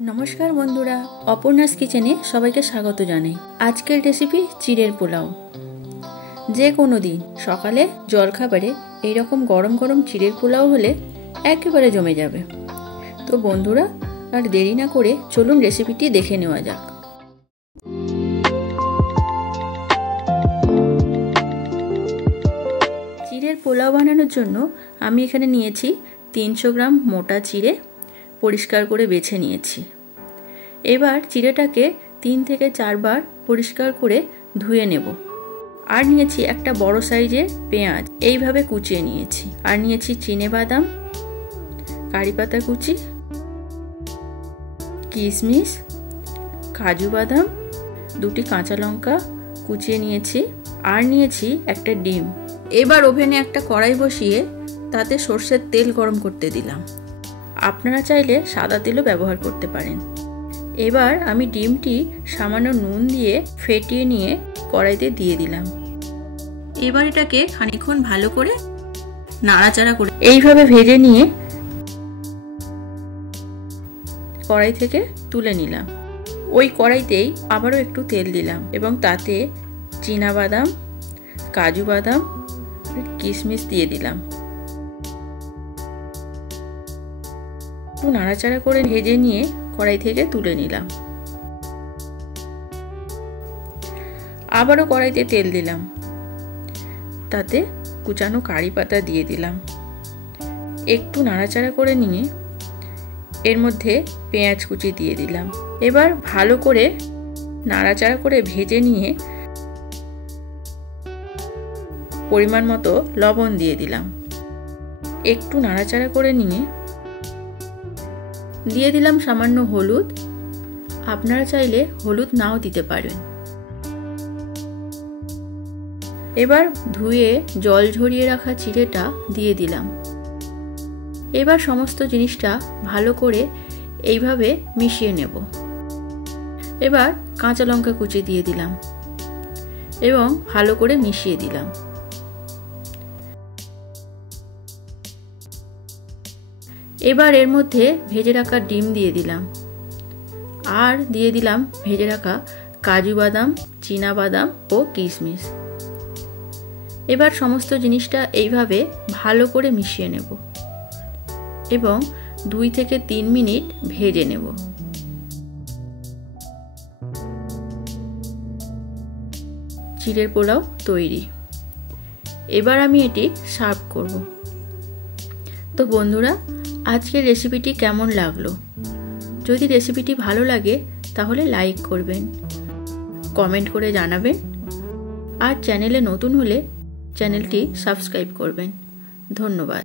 নমস্কার বন্ধুরা, অপর্ণাস কিচেনে সবাইকে স্বাগত জানাই। আজকের রেসিপি চিড়ের পোলাও। যে কোনো দিন সকালে জলখাবারে এইরকম গরম গরম চিড়ের পোলাও হলে একেবারে জমে যাবে। তো বন্ধুরা, আর দেরি না করে চলুন রেসিপিটি দেখে নেওয়া যাক। চিড়ের পোলাও বানানোর জন্য আমি এখানে নিয়েছি 300 গ্রাম মোটা চিড়ে, পরিষ্কার করে বেছে নিয়েছি। এবার চিড়েটাকে 3 থেকে 4 বার পরিষ্কার করে ধুয়ে নেব। আর নিয়েছি একটা বড় সাইজের পেঁয়াজ, এইভাবে কুচিয়ে নিয়েছি। আর নিয়েছি চিনেবাদাম, কারি পাতা কুচি, কিশমিশ, কাজু বাদাম, 2টি কাঁচা লঙ্কা কুচিয়ে নিয়েছি। আর নিয়েছি একটা ডিম। এবার ওভেনে একটা কড়াই বসিয়ে তাতে সরষের তেল গরম করতে দিলাম। আপনারা চাইলে সাদা তেলও ব্যবহার করতে পারেন। এবার আমি ডিমটি সামান্য নুন দিয়ে ফেটিয়ে নিয়ে কড়াইতে দিয়ে দিলাম। এবার এটাকে খানিকক্ষণ ভালো করে নাড়াচাড়া করে এইভাবে ভেজে নিয়ে কড়াই থেকে তুলে নিলাম। ওই কড়াইতেই আবারও একটু তেল দিলাম এবং তাতে চীনাবাদাম, কাজু বাদাম, কিশমিশ দিয়ে দিলাম। একটু নাড়াচাড়া করে ভেজে নিয়ে কড়াই থেকে তুলে নিলাম। আবারও কড়াইতে তেল দিলাম, তাতে কুচানো কারি পাতা দিয়ে দিলাম। একটু নাড়াচাড়া করে নিয়ে এর মধ্যে পেঁয়াজ কুচি দিয়ে দিলাম। এবার ভালো করে নাড়াচাড়া করে ভেজে নিয়ে পরিমাণ মতো লবণ দিয়ে দিলাম। একটু নাড়াচাড়া করে নিয়ে দিয়ে দিলাম সামান্য হলুদ। আপনারা চাইলে হলুদ নাও দিতে পারেন। এবার ধুয়ে জল ঝরিয়ে রাখা চিড়েটা দিয়ে দিলাম। এবার সমস্ত জিনিসটা ভালো করে এইভাবে মিশিয়ে নেব। এবার কাঁচা লঙ্কা কুচি দিয়ে দিলাম এবং ভালো করে মিশিয়ে দিলাম। এবার এর মধ্যে ভেজে রাখা ডিম দিয়ে দিলাম। আর দিয়ে দিলাম ভেজে রাখা কাজু বাদাম, চীনা বাদাম ও কিশমিশ। এবার সমস্ত জিনিসটা এইভাবে ভালো করে মিশিয়ে নেব এবং 2 থেকে 3 মিনিট ভেজে নেব। চিড়ের পোলাও তৈরি। এবার আমি এটি সার্ভ করব। তো বন্ধুরা, আজকের রেসিপিটি কেমন লাগলো? যদি রেসিপিটি ভালো লাগে তাহলে লাইক করবেন, কমেন্ট করে জানাবেন। আর চ্যানেলে নতুন হলে চ্যানেলটি সাবস্ক্রাইব করবেন। ধন্যবাদ।